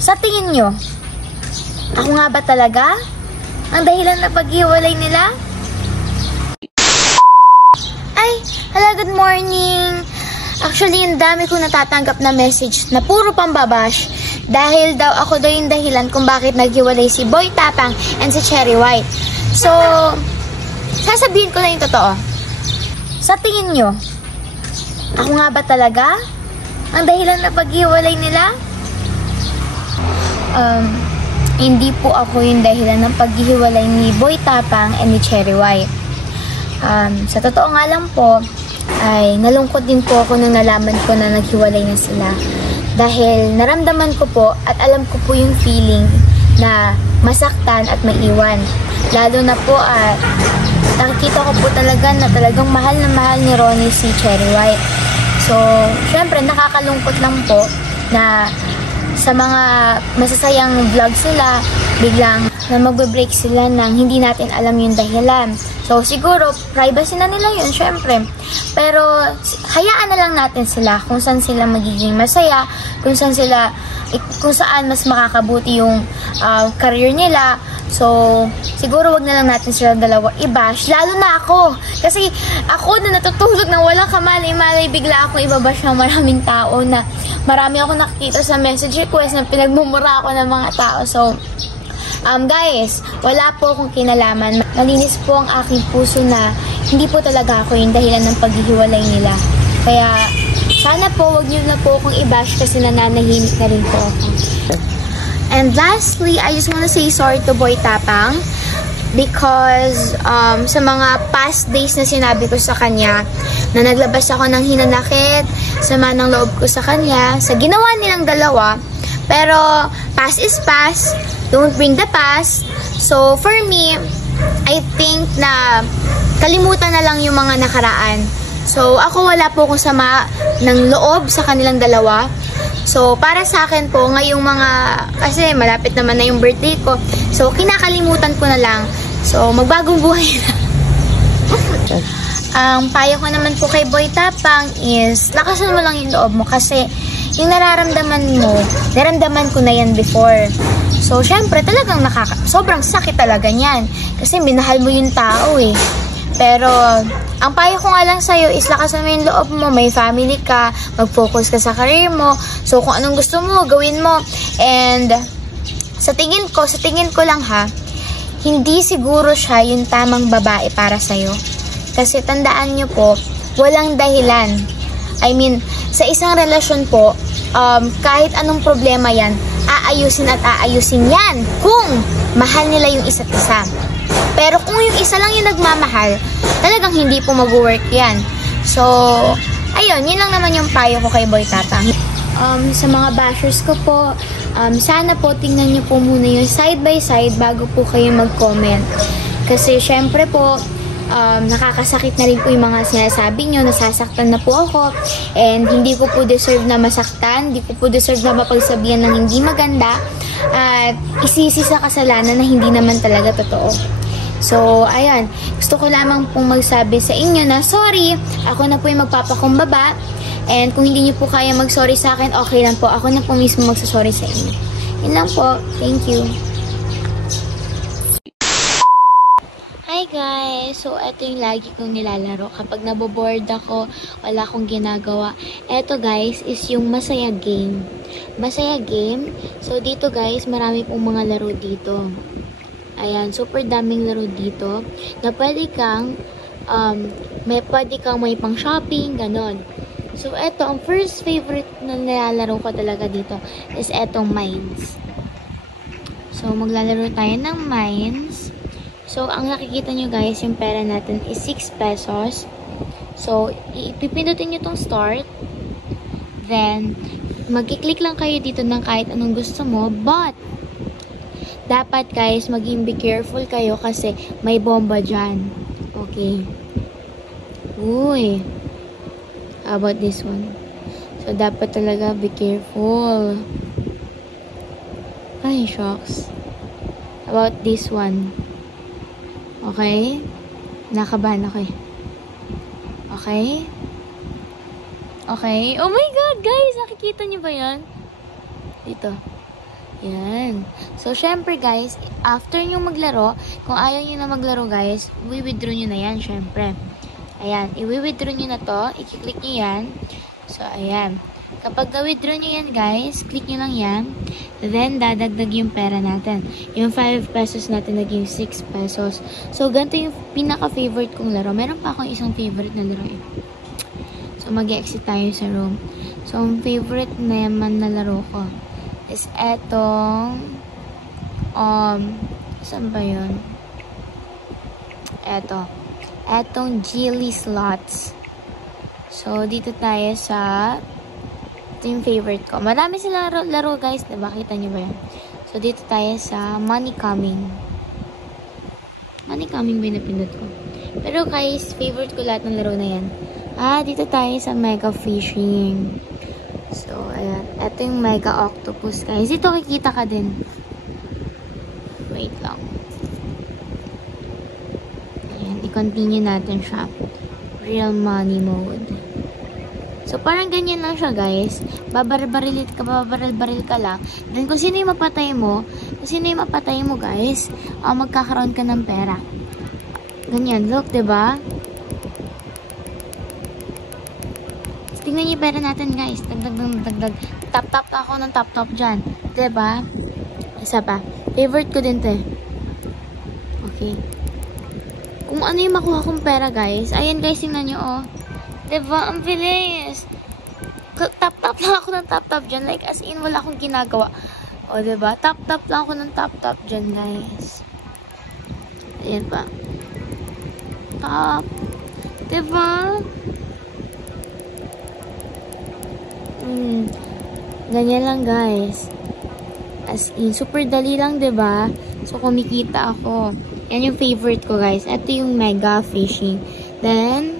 Sa tingin nyo, ako nga ba talaga ang dahilan na paghiwalay nila? Ay, hello, good morning! Actually, yung dami kong natatanggap na message na puro pambabash dahil daw ako daw yung dahilan kung bakit naghiwalay si Boy Tapang and si Cherry White. So, sasabihin ko na yung totoo. Sa tingin nyo, ako nga ba talaga ang dahilan na paghiwalay nila? Hindi po ako yung dahilan ng paghihiwalay ni Boy Tapang and ni Cherry White. Sa totoo nga lang po, ay nalungkot din po ako nung nalaman ko na naghiwalay na sila. Dahil naramdaman ko po at alam ko po yung feeling na masaktan at maiwan. Lalo na po at nakikita ko po talaga na talagang mahal na mahal ni Ronnie si Cherry White. So, syempre nakakalungkot lang po na sa mga masasayang vlogs nila, biglang na magbe-break sila nang hindi natin alam yung dahilan. So, siguro, privacy na nila yun, syempre. Pero, hayaan na lang natin sila kung saan sila magiging masaya, kung saan mas makakabuti yung career nila. So, siguro wag na lang natin sila dalawa i-bash. Lalo na ako. Kasi, ako na natutulog ng walang kamalay-malay, bigla ako i-bash ng maraming tao na marami ako nakikita sa message request na pinagmumura ako ng mga tao. So, guys, wala po akong kinalaman. Malinis po ang aking puso na hindi po talaga ako yung dahilan ng paghihiwalay nila. Kaya, sana po, wag niyo na po akong i-bash kasi nananahimik na rin po ako. And lastly, I just want to say sorry to Boy Tapang because sa mga past days na sinabi ko sa kanya na naglabas ako ng hinanakit, sama ng loob ko sa kanya, sa ginawa nilang dalawa. Pero, past is past. Don't bring the past. So, for me, I think na kalimutan na lang yung mga nakaraan. So, ako wala po akong sama ng loob sa kanilang dalawa. So, para sa akin po, ngayong kasi malapit naman na yung birthday ko. So, kinakalimutan ko na lang. So, magbagong buhay na. Ang payo ko naman po kay Boy Tapang is, lakasan mo lang yung loob mo kasi yung nararamdaman mo, naramdaman ko na yan before. So, syempre, talagang sobrang sakit talaga niyan. Kasi minahal mo yung tao eh. Pero, ang payo ko nga lang sa'yo is lakasan mo yung loob mo, may family ka, mag-focus ka sa career mo. So, kung anong gusto mo, gawin mo. And, sa tingin ko lang ha, hindi siguro siya yung tamang babae para sa'yo. Kasi tandaan nyo po, walang dahilan. I mean, sa isang relasyon po, kahit anong problema yan, aayusin at aayusin yan kung mahal nila yung isa't isa. Pero kung yung isa lang yung nagmamahal, talagang hindi po mag-work yan. So, ayun, yun lang naman yung payo ko kay Boy Tapang. Sa mga bashers ko po, sana po tingnan nyo po muna yung side by side bago po kayo mag-comment. Kasi syempre po, nakakasakit na rin po yung mga sinasabi nyo, nasasaktan na po ako, and hindi ko po deserve na masaktan, hindi ko po deserve na mapagsabihan ng hindi maganda, at isisi sa kasalanan na hindi naman talaga totoo. So, ayan, gusto ko lamang pong magsabi sa inyo na sorry, ako na po yung magpapakumbaba, and kung hindi nyo po kaya mag-sorry sa akin, okay lang po, ako na po mismo magsasorry sa inyo. Yun lang po, thank you. Hi guys! So, ito yung lagi kong nilalaro. Kapag naboboard ako, wala akong ginagawa. Ito guys, is yung Masaya Game. Masaya Game. So, dito guys, marami pong mga laro dito. Ayan, super daming laro dito. Na pwede kang, may pang shopping, ganon. So, ito, ang first favorite na nilalaro ko talaga dito is etong Mines. So, maglalaro tayo ng Mines. So, ang nakikita nyo guys, yung pera natin is 6 pesos. So, ipipindutin nyo tong start. Then, magkiklik lang kayo dito ng kahit anong gusto mo. But, dapat guys, maging be careful kayo kasi may bomba dyan. Okay. Uy. How about this one? So, dapat talaga be careful. Ay, shocks. How about this one? Okay? Nakabahan ako eh. Okay? Okay? Oh my God, guys! Nakikita niyo ba yan? Dito. Yan. So, syempre guys, after nyo maglaro, kung ayaw nyo na maglaro guys, i-withdraw nyo na yan, syempre. Ayan, i-withdraw nyo na to, i-click nyo yan. So, ayan. Kapag na-withdraw nyo yan guys, click nyo lang yan. Then, dadagdag yung pera natin. Yung 5 pesos natin naging 6 pesos. So, ganito yung pinaka-favorite kong laro. Meron pa akong isang favorite na laro eh. So, mag-exit tayo sa room. So, ang favorite naman na laro ko is etong saan ba yun? Etong Geely Slots. So, dito tayo sa ito yung favorite ko. Marami silang laro guys. Diba? Kita nyo ba yan? So, dito tayo sa Money Coming. Money Coming ba yung napindot ko? Pero guys, favorite ko lahat ng laro na yan. Dito tayo sa Mega Fishing. So, ayan. Ito yung Mega Octopus guys. Dito kikita ka din. Wait lang. Ayan. I-continue natin siya. Real money mode. So, parang ganyan lang siya, guys. Babaril ka lang. Then, kung sino yung mapatay mo, guys, magkakaroon ka ng pera. Ganyan. Look, diba? Tingnan niyo yung pera natin, guys. Dagdag. Tap-tap ako ng tap-tap dyan. Diba? Isa pa. Favorite ko din to eh. Okay. Kung ano yung makuha kong pera, guys. Ayan, guys, tingnan nyo, oh. Diba? Ang bilis. Tap-tap lang ako ng tap-tap dyan. Like, as in, wala akong ginagawa. O, diba? Tap-tap lang ako ng tap-tap dyan, guys. Ayan pa. Tap. Diba? Ganyan lang, guys. As in, super dali lang, diba? So, kumikita ako. Yan yung favorite ko, guys. Ito yung Mega Fishing. Then,